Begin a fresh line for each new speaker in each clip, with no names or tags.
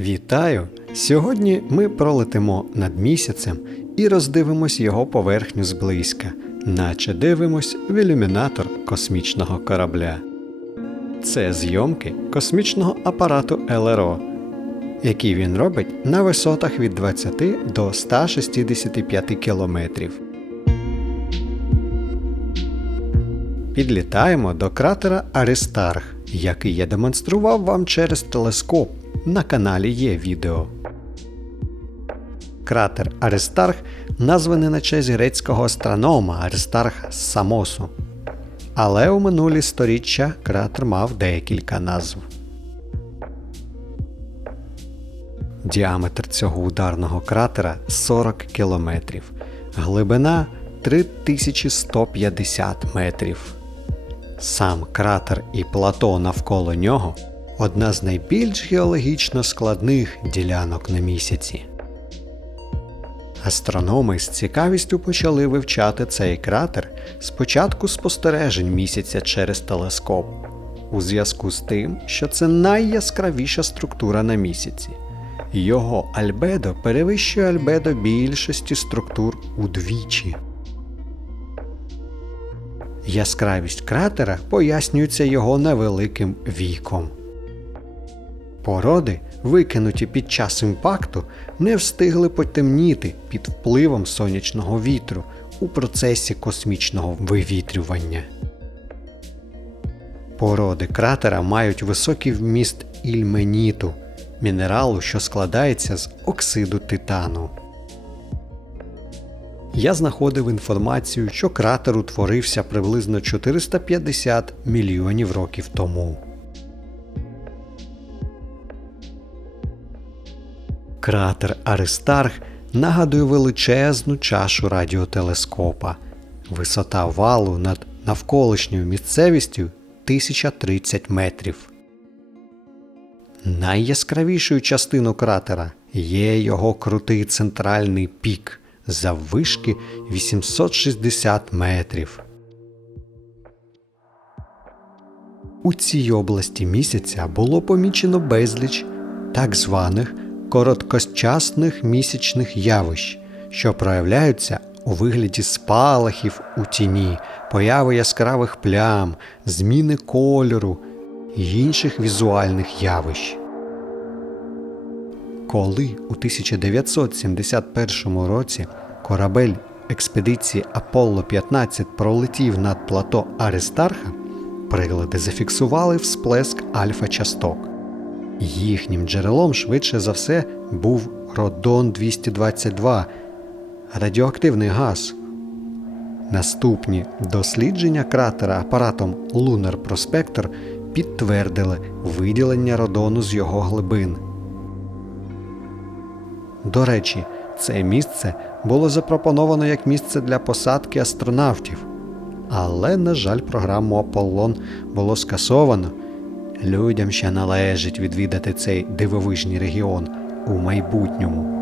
Вітаю! Сьогодні ми пролетимо над місяцем і роздивимось його поверхню зблизька, наче дивимось в ілюмінатор космічного корабля. Це зйомки космічного апарату ЛРО, який він робить на висотах від 20 до 165 кілометрів. Підлітаємо до кратера Аристарх, який я демонстрував вам через телескоп. На каналі є відео. Кратер Аристарх названий на честь грецького астронома Аристарха Самосу. Але у минулі сторіччя кратер мав декілька назв. Діаметр цього ударного кратера 40 кілометрів, глибина 3150 метрів. Сам кратер і плато навколо нього одна з найбільш геологічно складних ділянок на місяці. Астрономи з цікавістю почали вивчати цей кратер з початку спостережень місяця через телескоп, у зв'язку з тим, що це найяскравіша структура на місяці. Його альбедо перевищує альбедо більшості структур удвічі. Яскравість кратера пояснюється його невеликим віком. Породи, викинуті під час імпакту, не встигли потемніти під впливом сонячного вітру у процесі космічного вивітрювання. Породи кратера мають високий вміст ільменіту, мінералу, що складається з оксиду титану. Я знаходив інформацію, що кратер утворився приблизно 450 мільйонів років тому. Кратер Аристарх нагадує величезну чашу радіотелескопа. Висота валу над навколишньою місцевістю 1030 метрів. Найяскравішою частиною кратера є його крутий центральний пік заввишки 860 метрів. У цій області місяця було помічено безліч так званих короткочасних місячних явищ, що проявляються у вигляді спалахів у тіні, появи яскравих плям, зміни кольору і інших візуальних явищ. Коли у 1971 році корабель експедиції Аполло 15 пролетів над плато Аристарха, прилади зафіксували всплеск альфа-часток. Їхнім джерелом швидше за все був Родон 222 радіоактивний газ. Наступні дослідження кратера апаратом Lunar Prospector підтвердили виділення родону з його глибин. До речі, це місце було запропоновано як місце для посадки астронавтів. Але, на жаль, програму Аполлон було скасовано. Людям ще належить відвідати цей дивовижний регіон у майбутньому.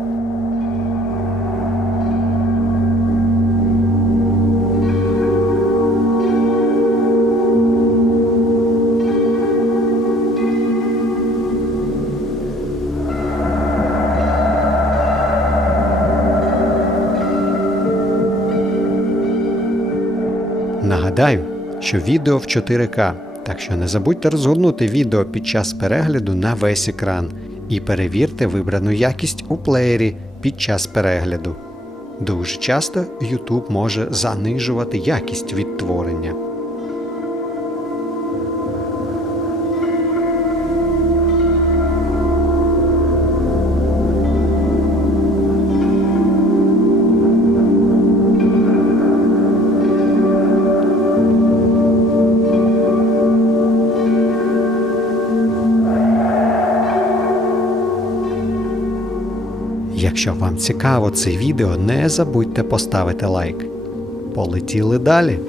Нагадаю, що відео в 4К, так що не забудьте розгорнути відео під час перегляду на весь екран і перевірте вибрану якість у плеєрі під час перегляду. Дуже часто YouTube може занижувати якість відтворення. Якщо вам цікаво це відео, не забудьте поставити лайк. Полетіли далі.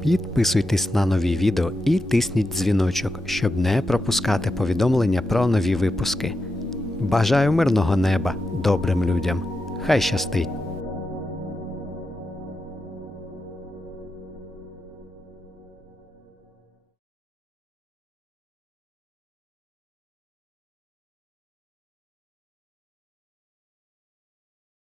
Підписуйтесь на нові відео і тисніть дзвіночок, щоб не пропускати повідомлення про нові випуски. Бажаю мирного неба добрим людям. Хай щастить!